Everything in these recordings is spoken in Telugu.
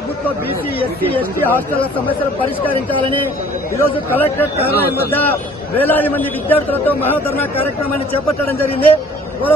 ప్రభుత్వ బీసీ ఎస్సీ ఎస్టీ హాస్టళ్ల సమస్యలు పరిష్కరించాలని ఈరోజు కలెక్టరేట్ కార్యాలయం వద్ద వేలాది మంది విద్యార్థులతో మహాధర్నా కార్యక్రమాన్ని చేపట్టడం జరిగింది.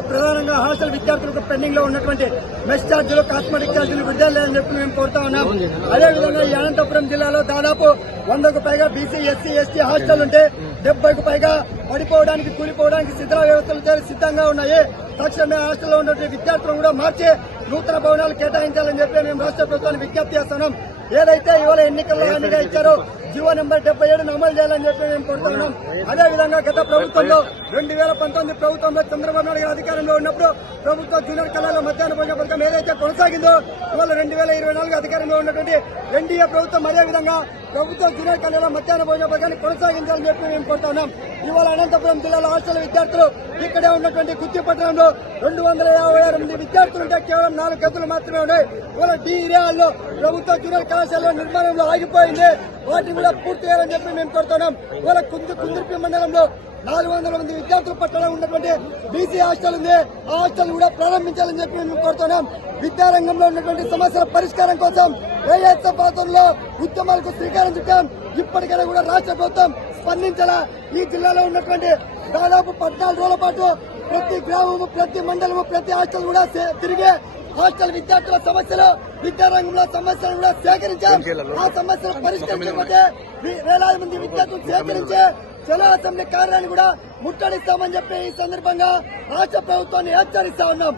ప్రధానంగా హాస్టల్ విద్యార్థులకు పెండింగ్ లో ఉన్నటువంటి మెస్ ఛార్జీలు, కాస్మెటిక్ ఛార్జీలు విడుదలని చెప్పి మేము కోరుతా ఉన్నాం. అదేవిధంగా ఈ అనంతపురం జిల్లాలో దాదాపు 100కు పైగా బీసీ ఎస్సీ ఎస్టీ హాస్టల్ ఉంటే 70కు పైగా పడిపోవడానికి, కూలిపోవడానికి శిథిల వ్యవస్థలు సిద్ధంగా ఉన్నాయి. తక్షణమే హాస్టల్లో ఉన్నటువంటి విద్యార్థులను కూడా మార్చి నూతన భవనాలు కేటాయించాలని చెప్పి మేము రాష్ట్ర ప్రభుత్వాన్ని విజ్ఞప్తి చేస్తున్నాం. ఏదైతే ఇవాళ ఎన్నికల్లో హామీగా ఇచ్చారో జీవో నెంబర్ 77ను అమలు చేయాలని చెప్పి మేము కోరుతున్నాం. అదేవిధంగా గత ప్రభుత్వంలో 2019 ప్రభుత్వంలో చంద్రబాబు నాయుడు గారు అధికారంలో ఉన్నప్పుడు ప్రభుత్వ జూనియర్ కళాశాల మధ్యాహ్న భోజన పథకం ఏదైతే కొనసాగిందో ఇవాళ 2024 అధికారంలో ఉన్నటువంటి ఎన్డీఏ ప్రభుత్వం అదేవిధంగా ప్రభుత్వ జూనియర్ కళాశాల మధ్యాహ్న భోజన పథకాన్ని కొనసాగించాలని చెప్పి మేము కోరుతున్నాం. ఇవాళ అనంతపురం జిల్లాలో హాస్టల్ విద్యార్థులు ఇక్కడే ఉన్నటువంటి గుత్తి పట్టణంలో 256 మంది విద్యార్థులుంటే కేవలం 4 గదులు మాత్రమే ఉన్నాయి. ఇవాళ డి ఏరియాల్లో ప్రభుత్వ జూనియర్ కళాశాల నిర్మాణంలో ఆగిపోయింది. వాటిని కూడా పూర్తి చేయాలని చెప్పి మేము కోరుతున్నాం. ఇవాళ కుందుర్పి మండలంలో 400 మంది విద్యార్థులు పట్టణంలో ఉన్నటువంటి బీసీ హాస్టల్ ఉంది. ఆ హాస్టల్ కూడా ప్రారంభించాలని చెప్పి మేము కోరుతున్నాం. విద్యారంగంలో ఉన్నటువంటి సమస్యల పరిష్కారం కోసం ఏఎస్ఎఫ్ ఆధ్వర్యంలో ఉద్యమాలకు శ్రీకారం చుట్టాం. ఇప్పటికైనా కూడా రాష్ట్ర ప్రభుత్వం స్పందించాలా. ఈ జిల్లాలో ఉన్నటువంటి దాదాపు 14 రోజుల పాటు ప్రతి గ్రామము, ప్రతి మండలము, ప్రతి హాస్టల్ కూడా తిరిగి హాస్టల్ విద్యార్థుల సమస్యలు, విద్యారంగంలో సమస్యలు కూడా సేకరించాం. ఆ సమస్యలు పరిష్కరించకపోతే వేలాది మంది విద్యార్థులు సేకరించే చలో అసెంబ్లీ కార్యాలయాన్ని కూడా ముట్టడిస్తామని చెప్పి ఈ సందర్భంగా రాష్ట్ర ప్రభుత్వాన్ని హెచ్చరిస్తా ఉన్నాం.